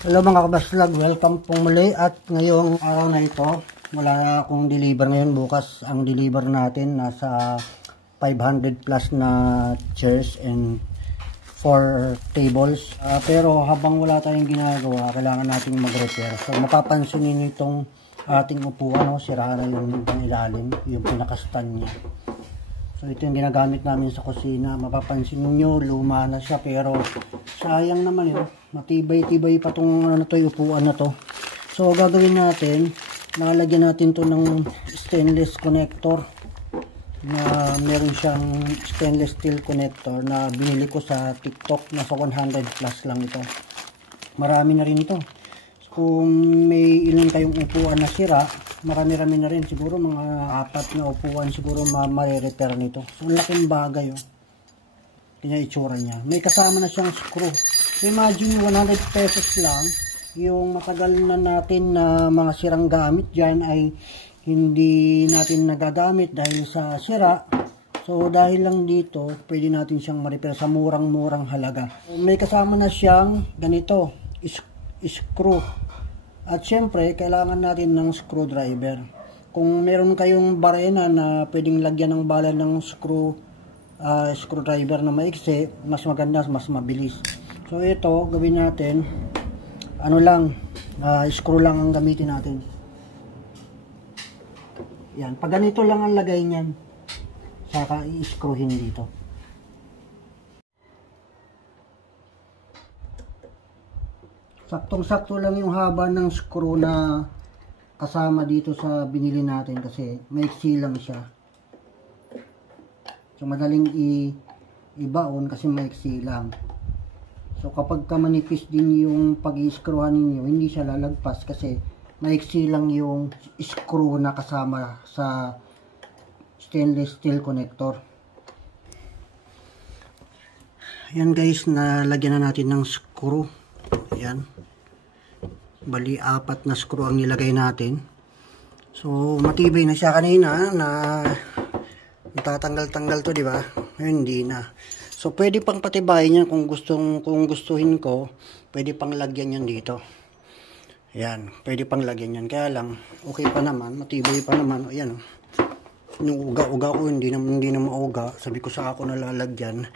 Hello mga kabaslag, welcome pong muli at ngayong araw na ito, wala akong deliver ngayon. Bukas ang deliver natin, nasa 500 plus na chairs and 4 tables. Pero habang wala tayong ginagawa, kailangan nating mag-repair. So mapapansin niyo itong ating upuan, sira na yung ilalim, yung pinaka-stand niya. So ito yung ginagamit namin sa kusina. Mapapansin niyo luma na siya, pero sayang naman yun. Matibay-tibay pa tong upuan na to. So gagawin natin, nalagyan natin to ng stainless connector. Na meron siyang stainless steel connector na binili ko sa TikTok. Nasa 100 plus lang ito. Marami na rin ito. Kung may ilan kayong upuan na sira, marami-rami na rin. Siguro mga 4 na upuan siguro ma-repair nito. So, ang laking bagay. Kanya itsura niya. May kasama na siyang screw. So, imagine 100 pesos lang. Yung matagal na natin na mga sirang gamit dyan ay hindi natin nagagamit dahil sa sira. So, dahil lang dito, pwede natin siyang ma-repair sa murang-murang halaga. May kasama na siyang ganito, screw. At syempre, kailangan natin ng screwdriver. Kung meron kayong barena na pwedeng lagyan ng bala ng screwdriver na maiksi, mas maganda, mas mabilis. So ito, gawin natin, screw lang ang gamitin natin. Yan, pag ganito lang ang lagay niyan, saka i-screwin dito. Saktong-sakto lang yung haba ng screw na kasama dito sa binili natin kasi maiksi lang siya. So madaling ibaon kasi maiksi lang. So kapag manipis din yung pag-i-screwan ninyo, hindi siya lalagpas kasi maiksi lang yung screw na kasama sa stainless steel connector. Yan guys, nalagyan na natin ng screw. Ayan. Bali, 4 na screw ang nilagay natin. So, matibay na siya kanina na natatanggal-tanggal to, di ba? Hindi na. So, pwede pang patibayin yan kung gustuhin ko, pwede pang lagyan yan dito. Ayan, pwede pang lagyan yan. Kaya lang, okay pa naman, matibay pa naman. Ayan. Yung uga-uga ko, hindi na mauga. Sabi ko sa ako nalalagyan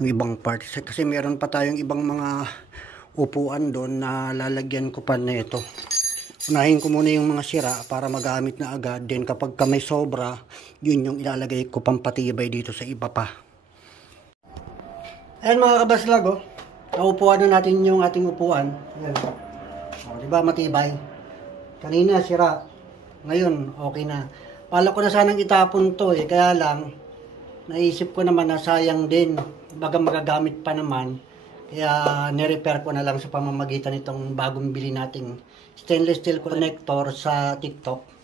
yung ibang parts. Kasi meron pa tayong ibang mga upuan doon na lalagyan ko pa na ito. Unahin ko muna yung mga sira para magamit na agad. Then kapag may sobra, yun yung ilalagay ko pampatibay dito sa iba pa. Ayan mga kabaslag, naupuan na natin yung ating upuan. Ayan. Diba matibay? Kanina sira. Ngayon okay na. Pala ko na sanang itapon to kaya lang naisip ko naman na sayang din. Baga magagamit pa naman. Kaya nirepair ko na lang sa pamamagitan nitong bagong bili nating stainless steel connector sa TikTok.